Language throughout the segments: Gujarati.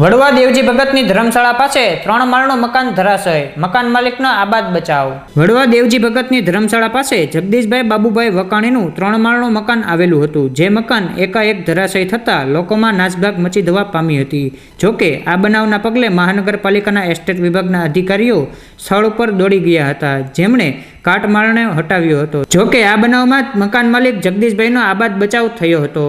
વડવા દેવજી ભગતની ધર્મશાળા પાસે ત્રણ માળનું મકાન ધરાશય. મકાન માલિકનો આબાદ બચાવ. વડવા દેવજી ભગતની ધર્મશાળા પાસે જગદીશભાઈ બાબુભાઈ વકાણીનું ત્રણ માળનું મકાન આવેલું હતું. જે મકાન એકાએક ધરાશય થતાં લોકોમાં નાસભાગ મચી દવા પામી હતી. જોકે આ બનાવના પગલે મહાનગરપાલિકાના એસ્ટેટ વિભાગના અધિકારીઓ સ્થળ ઉપર દોડી ગયા હતા. જેમણે કાટમાળને હટાવ્યો હતો. જોકે આ બનાવમાં મકાન માલિક જગદીશભાઈનો આબાદ બચાવ થયો હતો.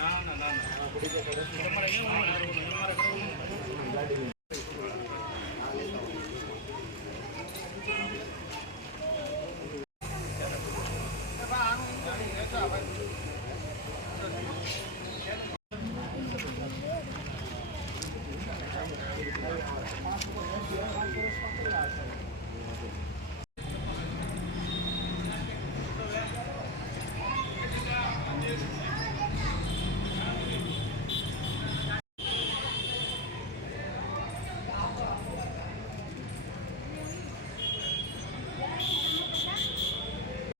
ના ના ના